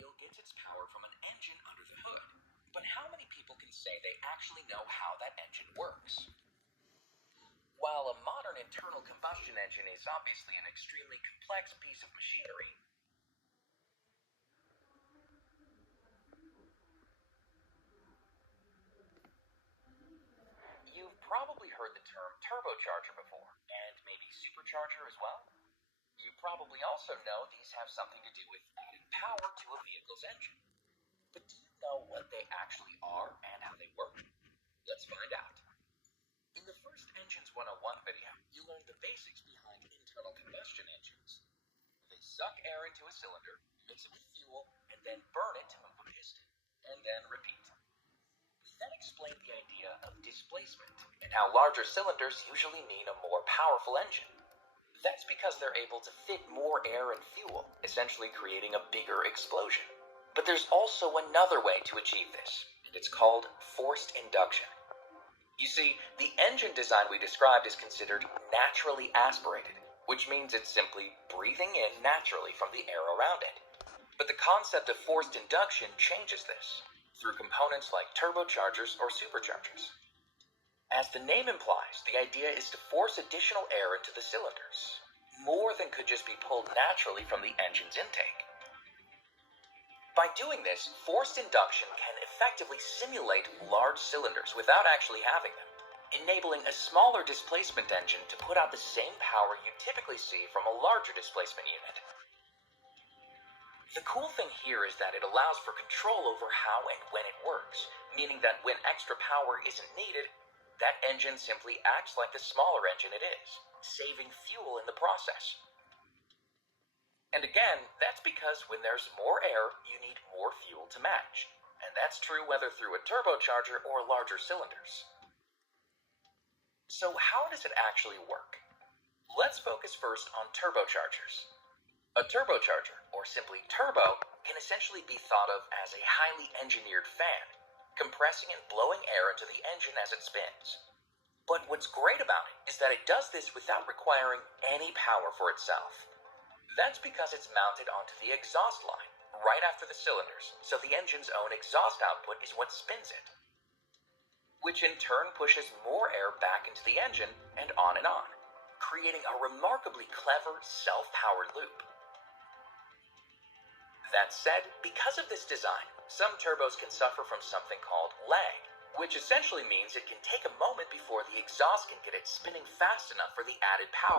automobile gets its power from an engine under the hood. But how many people can say they actually know how that engine works? While a modern internal combustion engine is obviously an extremely complex piece of machinery, you've probably heard the term turbocharger before, and maybe supercharger as well. You probably also know these have something to do with adding power to a vehicle's engine. But do you know what they actually are and how they work? Let's find out. In the first Engines 101 video, you learned the basics behind internal combustion engines. They suck air into a cylinder, mix it with fuel, and then burn it to move a piston, and then repeat. We then explained the idea of displacement and how larger cylinders usually mean a more powerful engine. That's because they're able to fit more air and fuel, essentially creating a bigger explosion. But there's also another way to achieve this, and it's called forced induction. You see, the engine design we described is considered naturally aspirated, which means it's simply breathing in naturally from the air around it. But the concept of forced induction changes this, through components like turbochargers or superchargers. As the name implies, the idea is to force additional air into the cylinders, more than could just be pulled naturally from the engine's intake. By doing this, forced induction can effectively simulate large cylinders without actually having them, enabling a smaller displacement engine to put out the same power you typically see from a larger displacement unit. The cool thing here is that it allows for control over how and when it works, meaning that when extra power isn't needed, that engine simply acts like the smaller engine it is, saving fuel in the process. And again, that's because when there's more air, you need more fuel to match. And that's true whether through a turbocharger or larger cylinders. So how does it actually work? Let's focus first on turbochargers. A turbocharger, or simply turbo, can essentially be thought of as a highly engineered fan, compressing and blowing air into the engine as it spins. But what's great about it is that it does this without requiring any power for itself. That's because it's mounted onto the exhaust line, right after the cylinders, so the engine's own exhaust output is what spins it, which in turn pushes more air back into the engine and on, creating a remarkably clever self-powered loop. That said, because of this design, some turbos can suffer from something called lag, which essentially means it can take a moment before the exhaust can get it spinning fast enough for the added power